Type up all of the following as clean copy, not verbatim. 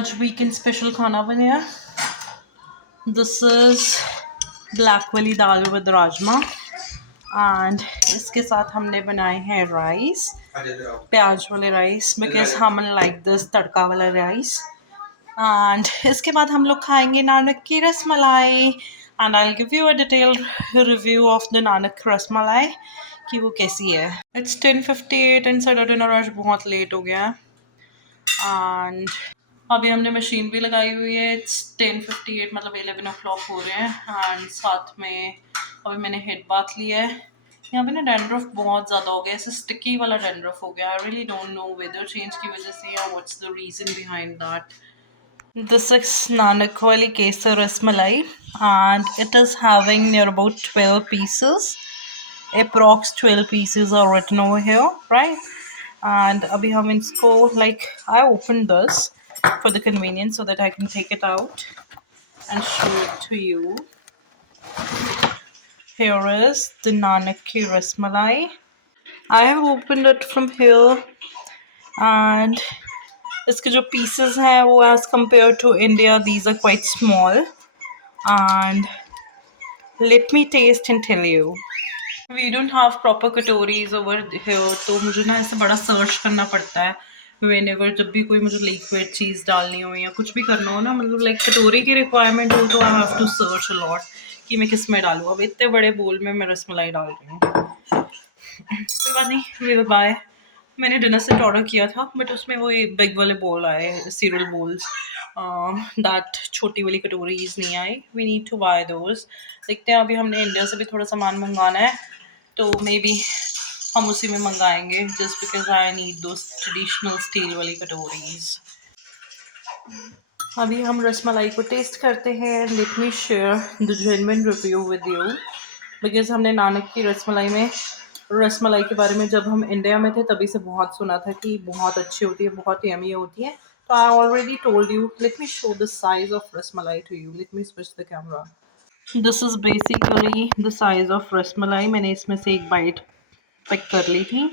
आज weekend special खाना बने। दिस इज ब्लैक वाली दाल विद राजमा एंड इसके साथ हमने बनाए हैं राइस, प्याज वाले राइस, बिकॉज हम लाइक दिस तड़का वाला राइस। एंड इसके बाद हम लोग खाएंगे नानक की rasmalai and I will give you a detailed review of the Nanak रसमलाई कि वो कैसी है। इट्स 10:58 एंड साਡਾ डिनर आज बहुत लेट हो गया एंड अभी हमने मशीन भी लगाई हुई है। इट्स 10:58 मतलब 11 o'clock हो रहे हैं एंड साथ में अभी मैंने हेड बाथ लिया है। यहाँ पे ना डैंड्रफ बहुत ज़्यादा हो गया, ऐसे स्टिकी वाला डैंड्रफ हो गया। I really don't know whether change की वजह से या what's the reason behind that. This is Nanak वाली केसर rasmalai and it is having near about 12 pieces. Approx 12 pieces are written over here, right? And abhi hum isko, like, I opened this for the convenience so that I can take it out and show it to you. Here is the Nanak ki Rasmalai. I have opened it from here and इसके जो pieces हैं वो as compared to India these are quite small and let me taste and tell you. We don't have proper कटोरीज over here तो मुझे ना ऐसे बड़ा सर्च करना पड़ता है whenever जब भी कोई मुझे लिक्विड चीज़ डालनी हो या कुछ भी करना हो ना, मतलब लाइक कटोरी की रिक्वायरमेंट हो तो I have to search a lot कि मैं किस में डालूँ। अब इतने बड़े बोल में मैं रसमलाई डाल रही हूँ, कोई बात नहीं, वी विल बाय। मैंने डिनर सेट ऑर्डर किया था बट उसमें वो बिग वाले बोल आए, सीरियल बोल्स, दैट छोटी वाली कटोरीज नहीं आई। We need to buy those. देखते हैं, अभी हमने इंडिया से भी थोड़ा सामान मंगवाना है तो मे बी हम उसी में मंगाएंगे just because I need those traditional steel वाली कटोरीज। अभी हम रसमलाई को टेस्ट करते हैं। Let me share the genuine review with you because हमने नानक की रसमलाई के बारे में जब हम इंडिया में थे तभी से बहुत सुना था कि बहुत अच्छी होती है, बहुत यमी होती है। तो I already told you. Let me show the size of rasmalai to you. Let me switch the camera. This is basically the size of rasmalai. मैंने इसमें से एक बाइट पिक कर ली थी,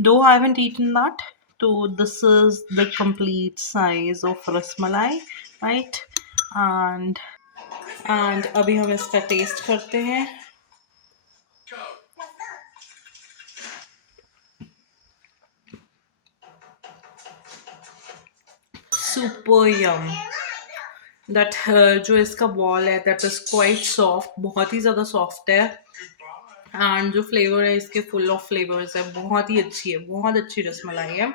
दो आई हैवंट ईटन दैट। तो this is the complete size of rasmalai, right? And अभी हम इसका टेस्ट करते हैं। सुपर यम। दैट जो इसका बॉल है दैट इज क्वाइट सॉफ्ट, बहुत ही ज़्यादा सॉफ्ट है एंड जो फ्लेवर है इसके फुल ऑफ फ्लेवर्स है, बहुत ही अच्छी है, बहुत अच्छी रसमलाई है।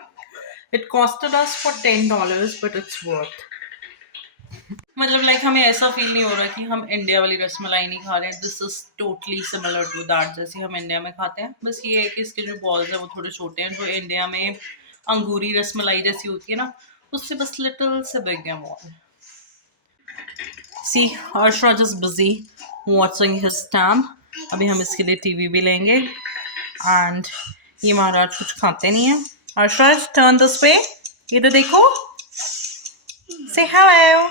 It costed us for $10 but it's worth. मतलब लाइक हमें ऐसा फील नहीं हो रहा कि हम इंडिया वाली रसमलाई नहीं खा रहे हैं। This is totally similar to that जैसे हम इंडिया में खाते हैं। बस ये है कि इसके जो बॉल्स हैं वो थोड़े छोटे हैं। जो इंडिया में अंगूरी रसमलाई जैसी होती है ना, उससे बस लिटिल से बिग है ball. See Arshraj is busy watching his stamp. अभी हम इसके लिए टीवी भी लेंगे एंड ये महाराज कुछ खाते नहीं है। अर्शराज टर्न दिस वे, इधर देखो, से हेलो,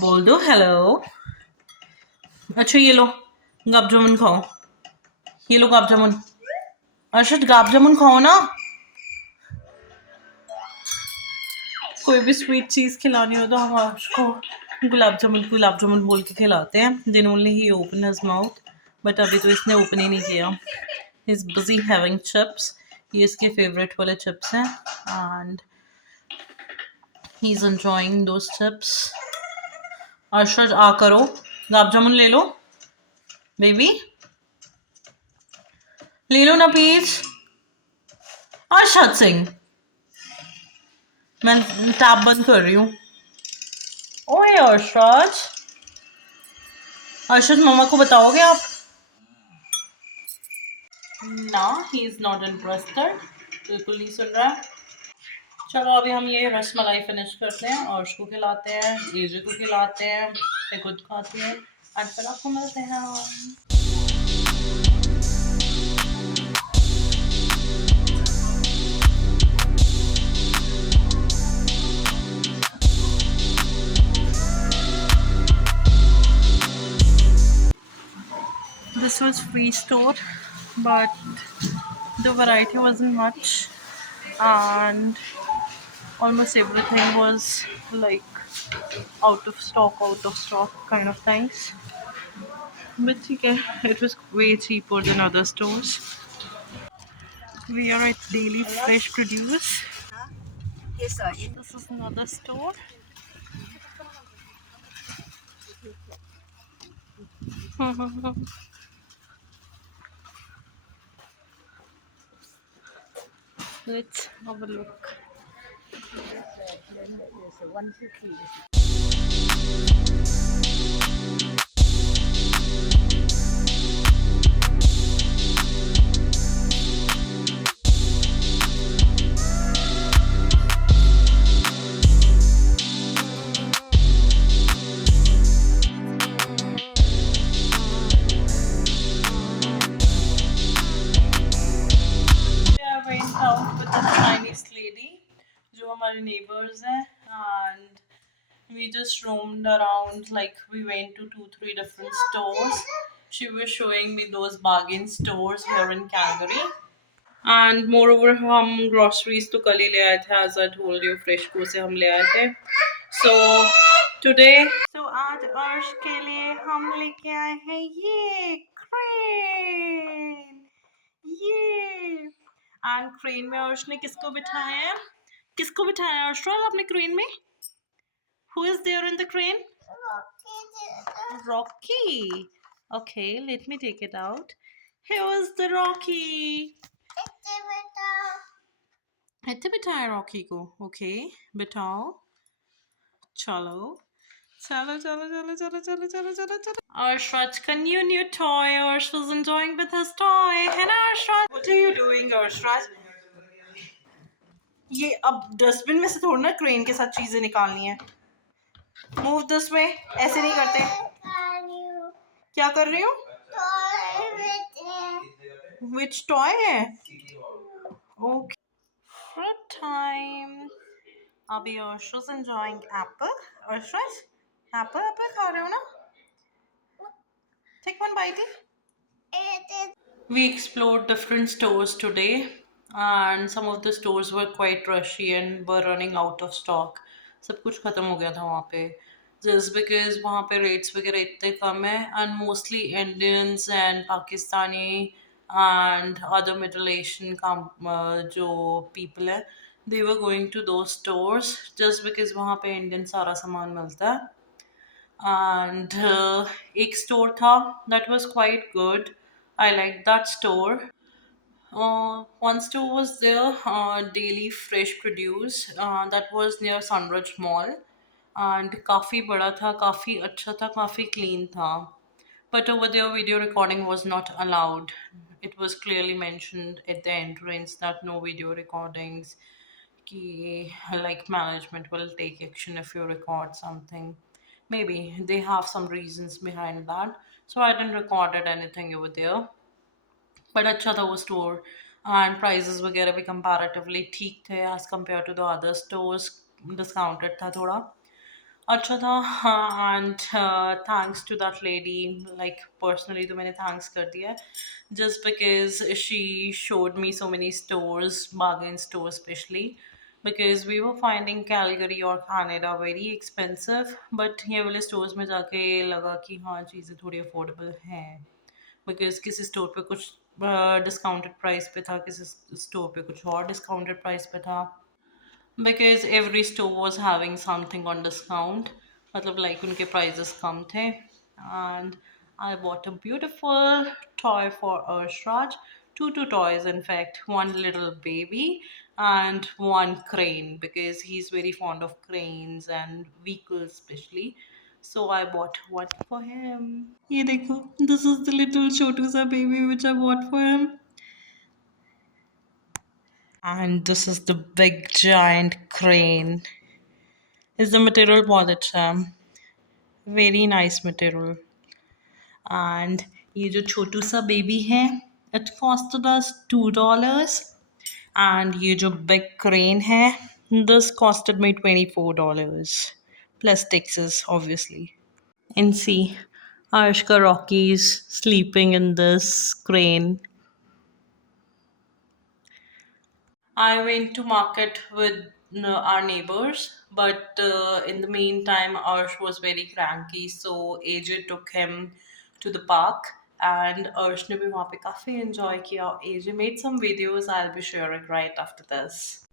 बोल दो हेलो। अच्छा ये लो गुलाब जामुन खाओ, ये लो गुलाब जामुन। अर्शद गुलाब जामुन खाओ ना, कोई भी स्वीट चीज़ खिलानी हो तो हम उसको गुलाब जामुन बोल के खिलाते हैं। दिन only he open his mouth but अभी तो इसने ओपन ही नहीं किया। He is busy having chips. ये इसके फेवरेट वाले चिप्स हैं and he is enjoying those chips. Arshad आ करो, गुलाब जामुन ले लो बेबी, ले लो ना प्लीज। अर्शद सिंह, मैं टैब बंद कर रही हूँ। ओए अर्शद, अर्शद मम्मा को बताओगे आप? ना, ही इज नॉट इंटरेस्टेड, बिल्कुल नहीं सुन रहा है। चलो अभी हम ये रसमलाई फिनिश करते हैं और उसको खिलाते हैं, एजे को खिलाते हैं, मैं खुद खाती हूँ और फिर आपको मिलते हैं। This was free store, but the variety wasn't much and almost everything was like out of stock kind of things. But okay, it was way cheaper than other stores. We are at Daily Fresh Produce. Yes, sir. This is another store. Let's have a look. 150. I went out with a Chinese lady, जो हमारे neighbors हैं, and we just roamed around. Like we went to 2 3 different stores. She was showing me those bargain stores here in Calgary. And moreover हम groceries तो कल ही ले आए थे, as I told you, fresh को से हम ले आए थे. So today, so आज अर्श के लिए हम लेके आए हैं ये क्रेन. ये एंड क्रेन में अर्श ने किसको बिठाया है? किसको बिठाया है अर्श अपने क्रेन में? Who is there in the crane? Rocky. Okay, let me take it out. Here's the Rocky. इतने बिठाया रॉकी को. ओके बिठाओ. चलो चलो चलो चलो चलो चलो चलो चलो चलो. Arshrat का new toy. Arsh was enjoying with his toy. है ना Arshrat? What are you doing Arshrat? ये अब डस्टबिन में से थोड़ा ना क्रेन के साथ चीजें निकालनी है. Move this way. ऐसे नहीं करते. क्या कर रही हूँ? विच टॉय है? ओके. Fruit time. अभी Arsh's enjoying apple. Arsh's apple apple खा रहे हो ना? Take one bite. We explored different stores today, and some of the stores were quite rushy and were running out of stock. सब कुछ खत्म हो गया था वहाँ पे. Just because वहाँ पे rates वगैरह इतने कम है, and mostly Indians and Pakistani and other Middle Asian जो people है, they were going to those stores just because वहाँ पे Indian सारा सामान मिलता है. And एक store था that was quite good. I liked that store. One store was there, Daily Fresh Produce, that was near Sunridge Mall, and काफ़ी बड़ा था, काफ़ी अच्छा था, काफ़ी clean था. But over there, video recording was not allowed. It was clearly mentioned at the entrance that no video recordings. Ki, like management will take action if you record something. Maybe they have some reasons behind that. So I didn't record anything over there. But अच्छा था वो store. And prices वगैरह भी comparatively ठीक थे as compared to the other stores. Discounted था थोड़ा. अच्छा था. And thanks to that lady. Like personally तो मैंने थैंक्स कर दिया just because she showed me so many stores, bargain store specially, because we were finding Calgary और Canada very expensive. But ये वाले स्टोर्स में जाके लगा कि हाँ चीज़ें थोड़ी अफोर्डेबल हैं. बिकॉज किसी स्टोर पे कुछ डिस्काउंटेड प्राइस पे था, किसी स्टोर पे कुछ और डिस्काउंटेड प्राइस पे था. Because every store was having something on discount. मतलब लाइक उनके प्राइजेस कम थे. And I bought a beautiful toy for Arshraj. Two toys, in fact, one little baby and one crane, because he's very fond of cranes and vehicles especially. So I bought one for him. ये देखो, this is the little छोटू सा baby which I bought for him. And this is the big giant crane. Is the material बहुत अच्छा है. Very nice material. And ये जो छोटू सा baby है, it costed us $2. And ये जो big crane है, this costed me $24. Plus taxes, obviously. And see, Arushka Rocky is sleeping in this crane. I went to market with no, our neighbors. But in the meantime, Arsh was very cranky, so AJ took him to the park. And Arsh ने भी वहाँ पे काफी enjoy किया. AJ made some videos. I'll be sharing right after this.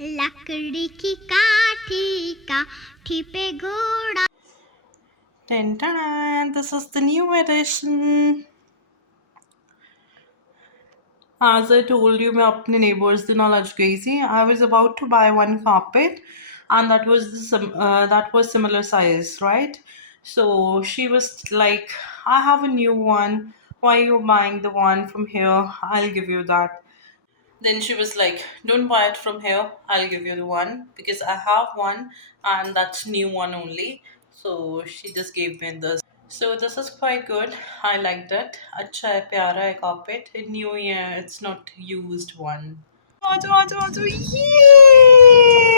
लकड़ी की काठी काठी पे घोड़ा Dun, dun, dun. This is the new edition. As I told you, मैं अपने neighbors दिन आज गई थी. I was about to buy one carpet, and that was similar size, right? So she was like, "I have a new one. Why are you buying the one from here? I'll give you that." Then she was like, "Don't buy it from here. I'll give you the one because I have one, and that's new one only." So she just gave me this. So this is quite good. I liked it. अच्छा है, प्यारा है carpet. New year, it's not used one. आजो आजो आजो, yay!